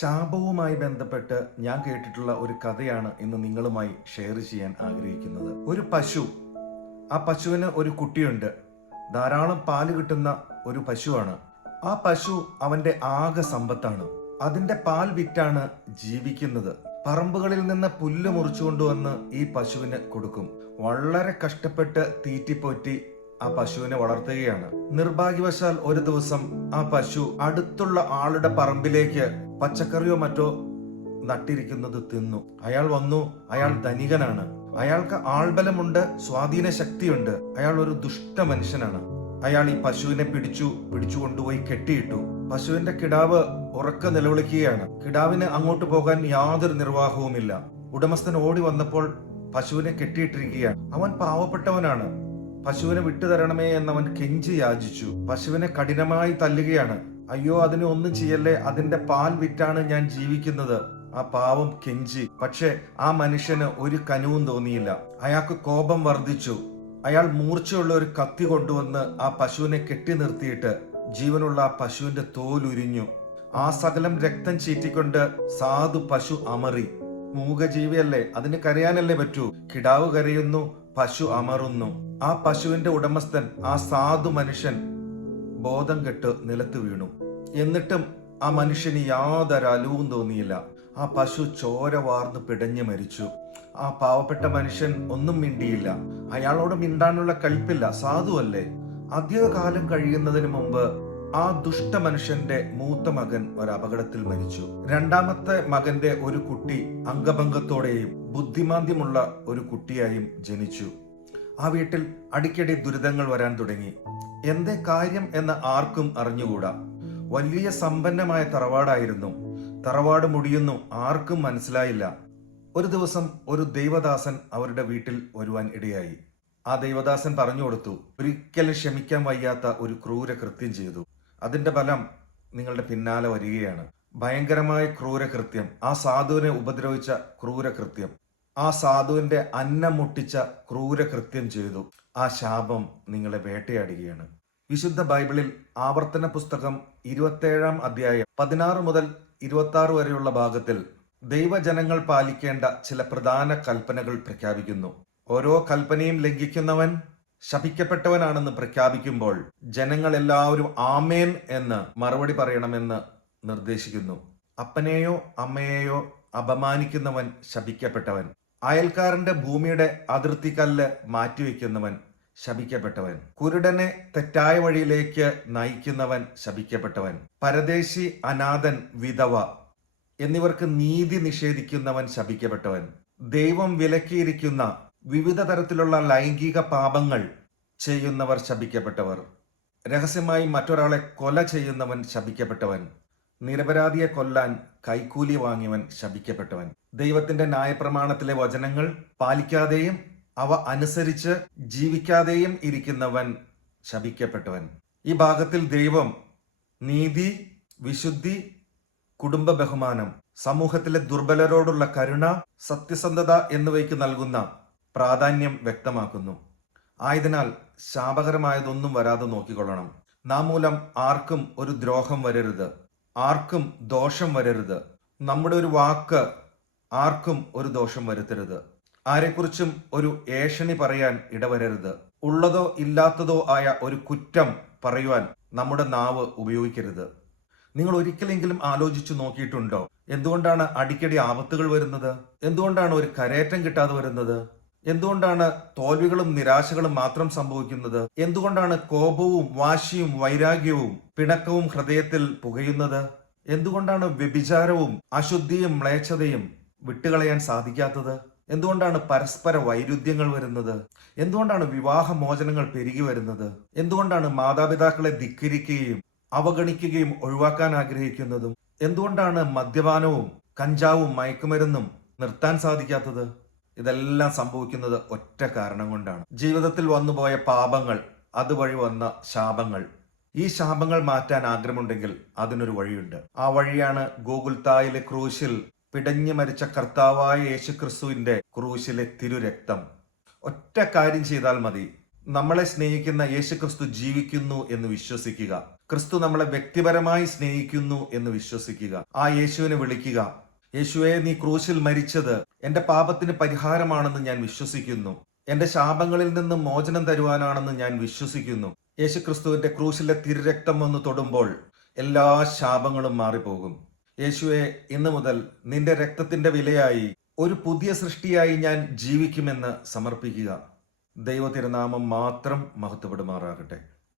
ശാപവുമായി ബന്ധപ്പെട്ട് ഞാൻ കേട്ടിട്ടുള്ള ഒരു കഥയാണ് ഇന്ന് നിങ്ങളുമായി ഷെയർ ചെയ്യാൻ ആഗ്രഹിക്കുന്നത്. ഒരു പശു, ആ പശുവിന് ഒരു കുട്ടിയുണ്ട്. ധാരാളം പാല് കിട്ടുന്ന ഒരു പശുവാണ്. ആ പശു അവന്റെ ആകെ സമ്പത്താണ്. അതിന്റെ പാൽ വിറ്റാണ് ജീവിക്കുന്നത്. പറമ്പുകളിൽ നിന്ന് പുല്ല് മുറിച്ചു കൊണ്ടുവന്ന് ഈ പശുവിന് കൊടുക്കും. വളരെ കഷ്ടപ്പെട്ട് തീറ്റിപ്പോറ്റി ആ പശുവിനെ വളർത്തുകയാണ്. നിർഭാഗ്യവശാൽ ഒരു ദിവസം ആ പശു അടുത്തുള്ള ആളുടെ പറമ്പിലേക്ക് പച്ചക്കറിയോ മറ്റോ നട്ടിരിക്കുന്നത് തിന്നു. അയാൾ വന്നു. അയാൾ ധനികനാണ്. അയാൾക്ക് ആൾബലമുണ്ട്, സ്വാധീന ശക്തിയുണ്ട്. അയാൾ ഒരു ദുഷ്ട മനുഷ്യനാണ്. അയാൾ ഈ പശുവിനെ പിടിച്ചു കൊണ്ടുപോയി കെട്ടിയിട്ടു. പശുവിന്റെ കിടാവ് ഉറക്കെ നിലവിളിക്കുകയാണ്. കിടാവിന് അങ്ങോട്ട് പോകാൻ യാതൊരു നിർവാഹവുമില്ല. ഉടമസ്ഥൻ ഓടി വന്നപ്പോൾ പശുവിനെ കെട്ടിയിട്ടിരിക്കുകയാണ്. അവൻ പാവപ്പെട്ടവനാണ്. പശുവിനെ വിട്ടുതരണമേ എന്നവൻ കെഞ്ചി യാചിച്ചു. പശുവിനെ കഠിനമായി തല്ലുകയാണ്. അയ്യോ, അതിനെ ഒന്നും ചെയ്യല്ലേ, അതിന്റെ പാൽ വിറ്റാണ് ഞാൻ ജീവിക്കുന്നത്. ആ പാവം കെഞ്ചി. പക്ഷെ ആ മനുഷ്യന് ഒരു കനുവും തോന്നിയില്ല. അയാൾക്ക് കോപം വർദ്ധിച്ചു. അയാൾ മൂർച്ചയുള്ള ഒരു കത്തി കൊണ്ടുവന്ന് ആ പശുവിനെ കെട്ടി നിർത്തിയിട്ട് ജീവനുള്ള ആ പശുവിന്റെ തോലുരിഞ്ഞു. ആ സകലം രക്തം ചീറ്റിക്കൊണ്ട് സാധു പശു അമറി. മൂകജീവിയല്ലേ, അതിന് കരയാനല്ലേ പറ്റൂ. കിടാവ് കരയുന്നു, പശു അമറുന്നു. ആ പശുവിന്റെ ഉടമസ്ഥൻ, ആ സാധു മനുഷ്യൻ ബോധം കെട്ട് നിലത്ത് വീണു. എന്നിട്ടും ആ മനുഷ്യന് യാതൊരു അലുവും തോന്നിയില്ല. ആ പശു ചോര വാർന്ന് പിടഞ്ഞു മരിച്ചു. ആ പാവപ്പെട്ട മനുഷ്യൻ ഒന്നും മിണ്ടിയില്ല. അയാളോട് മിണ്ടാനുള്ള കൽപ്പില്ല, സാധുവല്ലേ. അധികകാലം കഴിയുന്നതിന് മുമ്പ് ആ ദുഷ്ട മനുഷ്യന്റെ മൂത്ത മകൻ ഒരു അപകടത്തിൽ മരിച്ചു. രണ്ടാമത്തെ മകന്റെ ഒരു കുട്ടി അംഗഭംഗത്തോടെയും ബുദ്ധിമാന്ദ്യമുള്ള ഒരു കുട്ടിയായും ജനിച്ചു. ആ വീട്ടിൽ അടിക്കടി ദുരിതങ്ങൾ വരാൻ തുടങ്ങി. എന്തേ കാര്യം എന്ന് ആർക്കും അറിഞ്ഞുകൂടാ. വലിയ സമ്പന്നമായ തറവാടായിരുന്നു. തറവാട് മുടിയുന്നു, ആർക്കും മനസ്സിലായില്ല. ഒരു ദിവസം ഒരു ദൈവദാസൻ അവരുടെ വീട്ടിൽ വരുവാൻ ഇടയായി. ആ ദൈവദാസൻ പറഞ്ഞു കൊടുത്തു, ഒരിക്കലും ക്ഷമിക്കാൻ വയ്യാത്ത ഒരു ക്രൂര കൃത്യം ചെയ്തു. അതിന്റെ ഫലം നിങ്ങളുടെ പിന്നാലെ വരികയാണ്. ഭയങ്കരമായ ക്രൂരകൃത്യം, ആ സാധുവിനെ ഉപദ്രവിച്ച ക്രൂരകൃത്യം, ആ സാധുവിന്റെ അന്നം മുട്ടിച്ച ക്രൂരകൃത്യം ചെയ്തു. ആ ശാപം നിങ്ങളെ വേട്ടയാടുകയാണ്. വിശുദ്ധ ബൈബിളിൽ ആവർത്തന പുസ്തകം 27 അധ്യായം 16 മുതൽ 26 വരെയുള്ള ഭാഗത്തിൽ ദൈവജനങ്ങൾ പാലിക്കേണ്ട ചില പ്രധാന കൽപ്പനകൾ പ്രഖ്യാപിക്കുന്നു. ഓരോ കൽപ്പനയും ലംഘിക്കുന്നവൻ ശപിക്കപ്പെട്ടവനാണെന്ന് പ്രഖ്യാപിക്കുമ്പോൾ ജനങ്ങൾ എല്ലാവരും ആമേൻ എന്ന് മറുപടി പറയണമെന്ന് നിർദ്ദേശിക്കുന്നു. അപ്പനെയോ അമ്മയെയോ അപമാനിക്കുന്നവൻ ശപിക്കപ്പെട്ടവൻ. അയൽക്കാരന്റെ ഭൂമിയുടെ അതിർത്തിക്കല്ല് മാറ്റിവെക്കുന്നവൻ ശപിക്കപ്പെട്ടവൻ. കുരുടനെ തെറ്റായ വഴിയിലേക്ക് നയിക്കുന്നവൻ ശപിക്കപ്പെട്ടവൻ. പരദേശി, അനാഥൻ, വിധവ എന്നിവർക്ക് നീതി നിഷേധിക്കുന്നവൻ ശപിക്കപ്പെട്ടവൻ. ദൈവം വിലക്കിയിരിക്കുന്ന വിവിധ തരത്തിലുള്ള ലൈംഗിക പാപങ്ങൾ ചെയ്യുന്നവർ ശപിക്കപ്പെട്ടവർ. രഹസ്യമായി മറ്റൊരാളെ കൊല ചെയ്യുന്നവൻ ശപിക്കപ്പെട്ടവൻ. നിരപരാധിയെ കൊല്ലാൻ കൈക്കൂലി വാങ്ങിയവൻ ശപിക്കപ്പെട്ടവൻ. ദൈവത്തിന്റെ ന്യായപ്രമാണത്തിലെ വചനങ്ങൾ പാലിക്കാതെയും അവ അനുസരിച്ച് ജീവിക്കാതെയും ഇരിക്കുന്നവൻ ശപിക്കപ്പെട്ടവൻ. ഈ ഭാഗത്തിൽ ദൈവം നീതി, വിശുദ്ധി, കുടുംബ ബഹുമാനം, സമൂഹത്തിലെ ദുർബലരോടുള്ള കരുണ, സത്യസന്ധത എന്നിവയ്ക്ക് നൽകുന്ന പ്രാധാന്യം വ്യക്തമാക്കുന്നു. ആയതിനാൽ ശാപകരമായതൊന്നും വരാതെ നോക്കിക്കൊള്ളണം. നാം മൂലം ആർക്കും ഒരു ദ്രോഹം വരരുത്, ആർക്കും ദോഷം വരരുത്. നമ്മുടെ ഒരു വാക്ക് ആർക്കും ഒരു ദോഷം വരുത്തരുത്. ആരെക്കുറിച്ചും ഒരു ഏഷണി പറയാൻ ഇടവരരുത്. ഉള്ളതോ ഇല്ലാത്തതോ ആയ ഒരു കുറ്റം പറയുവാൻ നമ്മുടെ നാവ് ഉപയോഗിക്കരുത്. നിങ്ങൾ ഒരിക്കലെങ്കിലും ആലോചിച്ചു നോക്കിയിട്ടുണ്ടോ, എന്തുകൊണ്ടാണ് അടിക്കടി ആപത്തുകൾ വരുന്നത്? എന്തുകൊണ്ടാണ് ഒരു കരേറ്റം കിട്ടാതെ വരുന്നത്? എന്തുകൊണ്ടാണ് തോൽവികളും നിരാശകളും മാത്രം സംഭവിക്കുന്നത്? എന്തുകൊണ്ടാണ് കോപവും വാശിയും വൈരാഗ്യവും പിണക്കവും ഹൃദയത്തിൽ പുകയുന്നത്? എന്തുകൊണ്ടാണ് വ്യഭിചാരവും അശുദ്ധിയും മ്ലേച്ഛതയും വിട്ടുകളയാൻ സാധിക്കാത്തത്? എന്തുകൊണ്ടാണ് പരസ്പര വൈരുദ്ധ്യങ്ങൾ വരുന്നത്? എന്തുകൊണ്ടാണ് വിവാഹമോചനങ്ങൾ പെരുകി വരുന്നത്? എന്തുകൊണ്ടാണ് മാതാപിതാക്കളെ ധിക്കരിക്കുകയും അവഗണിക്കുകയും ഒഴിവാക്കാൻ ആഗ്രഹിക്കുന്നതും? എന്തുകൊണ്ടാണ് മദ്യപാനവും കഞ്ചാവും മയക്കുമരുന്നും നിർത്താൻ സാധിക്കാത്തത്? ഇതെല്ലാം സംഭവിക്കുന്നത് ഒറ്റ കാരണം കൊണ്ടാണ്. ജീവിതത്തിൽ വന്നുപോയ പാപങ്ങൾ, അതുവഴി വന്ന ശാപങ്ങൾ. ഈ ശാപങ്ങൾ മാറ്റാൻ ആഗ്രഹമുണ്ടെങ്കിൽ അതിനൊരു വഴിയുണ്ട്. ആ വഴിയാണ് ഗോകുൽത്തായിലെ ക്രൂശിൽ പിടഞ്ഞു മരിച്ച കർത്താവായ യേശുക്രിസ്തുവിന്റെ ക്രൂശിലെ തിരുരക്തം. ഒറ്റ കാര്യം ചെയ്താൽ മതി. നമ്മളെ സ്നേഹിക്കുന്ന യേശുക്രിസ്തു ജീവിക്കുന്നു എന്ന് വിശ്വസിക്കുക. ക്രിസ്തു നമ്മളെ വ്യക്തിപരമായി സ്നേഹിക്കുന്നു എന്ന് വിശ്വസിക്കുക. ആ യേശുവിനെ വിളിക്കുക. യേശുവെ, നീ ക്രൂശിൽ മരിച്ചത് എന്റെ പാപത്തിന് പരിഹാരമാണെന്ന് ഞാൻ വിശ്വസിക്കുന്നു. എന്റെ ശാപങ്ങളിൽ നിന്ന് മോചനം തരുവാനാണെന്ന് ഞാൻ വിശ്വസിക്കുന്നു. യേശു ക്രിസ്തുവിന്റെ ക്രൂശിലെ തിരുരക്തം വന്ന് തൊടുമ്പോൾ എല്ലാ ശാപങ്ങളും മാറിപ്പോകും. യേശുവെ, ഇന്നു മുതൽ നിന്റെ രക്തത്തിന്റെ വിലയായി ഒരു പുതിയ സൃഷ്ടിയായി ഞാൻ ജീവിക്കുമെന്ന് സമർപ്പിക്കുക. ദൈവ തിരുനാമം മാത്രം മഹത്വപ്പെടുമാറാകട്ടെ.